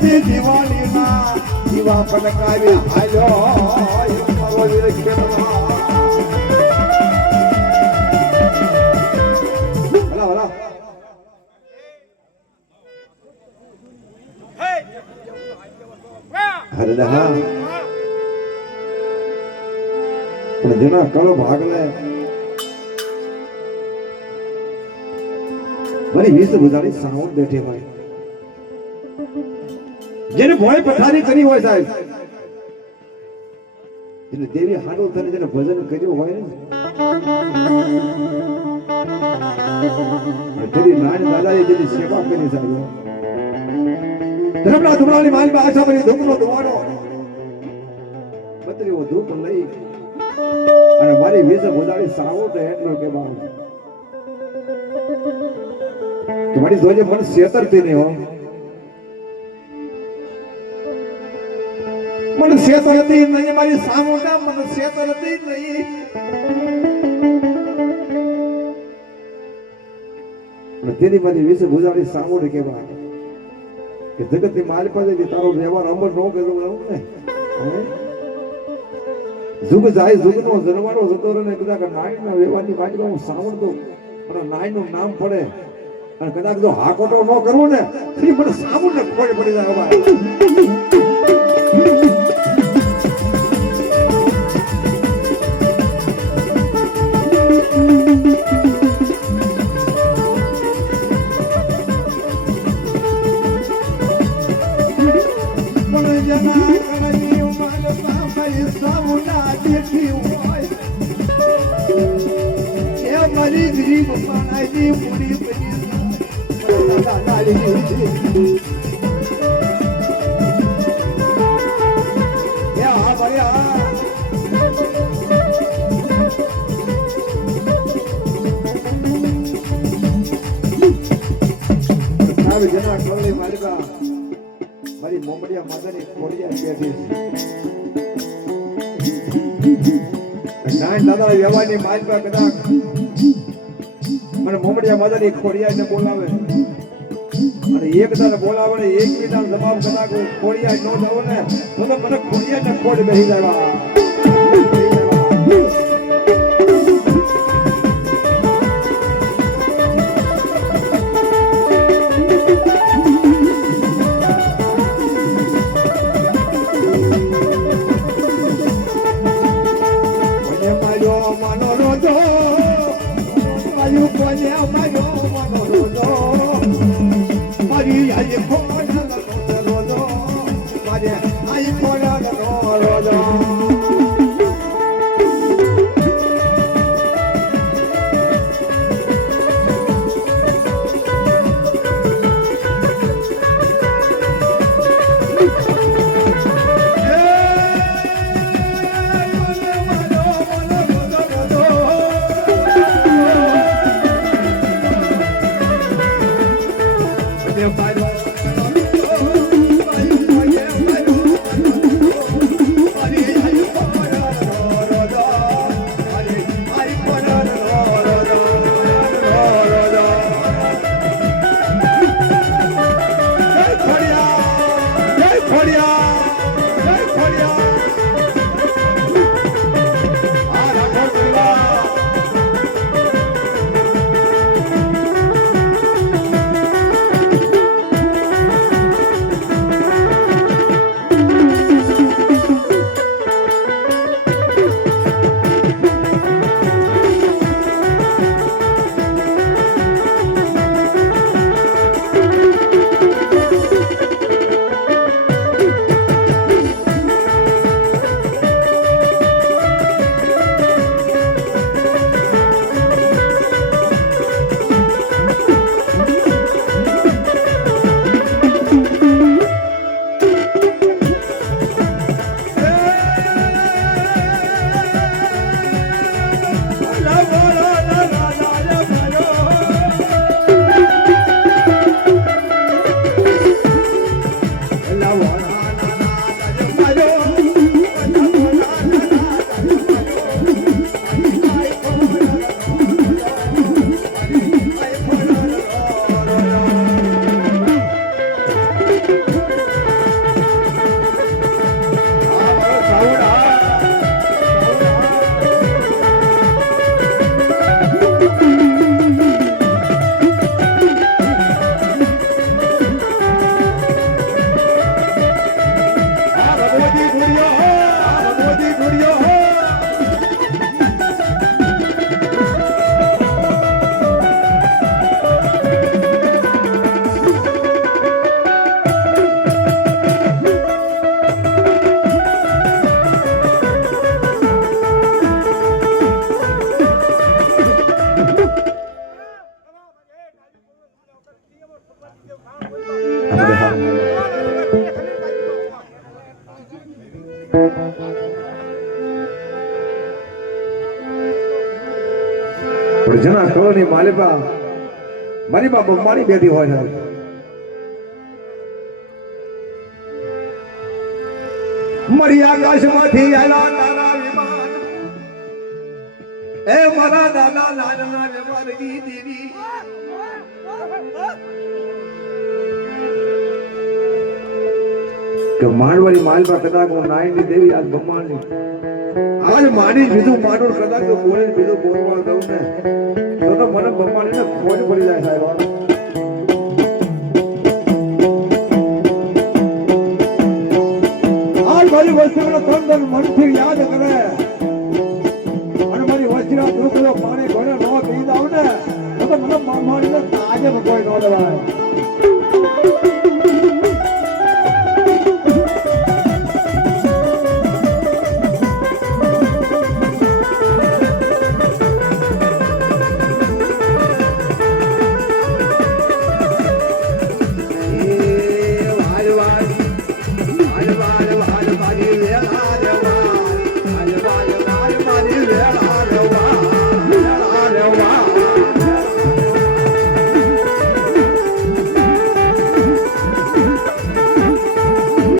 બધી દિવાળીના દીવા પલકાવી હાલ્યો. પણ જેના કળો ભાગલે મારી વીસ બધાની સાઉન્ડ બેઠી હોય. જેને ભોય પથારી કરી હોય સાહેબ. એટલે દેવી હાડો તને જેને ભજન કર્યું હોય ને. તેરી નાની દાદાએ જેની સેવા કરી સાહેબ. ધર્મના ધુમરાની માલમાં આશા ભરી ધૂપનો ધુવાડો પત્રીઓ ધૂપ લઈ અને મારી વીસ સાવો તો એટલો કે બાળ કે મારી જોજે મન છેતરતી નહીં હો. મને છેતરતી નહીં, મારી સામુંડા મને છેતરતી નહીં. તેની મારી વિશે બુજાડી સામુંડ કેવા કે જગતની મારી પાસે તારો વ્યવહાર અમર ન કર્યો ને? જુગ જાય, જુગનો જનવાડો જતો રહે ને કદાચ નાઈના વ્યવહારની બાજુમાં હું સાંભળતો પણ નાઈ નું નામ પડે. અને કદાચ જો હાકોટો ન કરવું ને મને સામું ને ખોડ પડી જાય મારી મોમડિયા માતાની ખોડિયા બેઠી નાન દાદા વ્યવહારની માલિકા કદાચ મને મોમડિયા માતાની ખોડિયાને બોલાવે અને એક તારે બોલાવે ને એક બીજા જવાબ કદાચ ખોડિયા ન જાઉં ને તો મને મને ખોડિયાને ખોડ બેસી જાય મારી આઈ જના સ્થળોની માલિબા મારી બા બમ્માની બેદી હોય છે. મારી આકાશમાંથી આલા તારા વિમાન. એ મારા દાદા લાડના વ્યવહાર દેવી. કે માંડવાળી માલમાં કદાચ હું નાયની દેવી આજ બ્રહ્માંડની. આજ મારી બીજું માંડોળ કદાચ તો બોલે બીજું બોલવા દઉં ને. તો તો મને બ્રહ્માંડી ને ખોજ પડી જાય સાહેબ મારી વસ્તુનો તન તન મનથી યાદ કરે. અને મારી વસ્તુના દુઃખનો પાણી ઘરે ન પી જાવ ને, તો મને મામાડીને તાજે કોઈ ન દેવાય.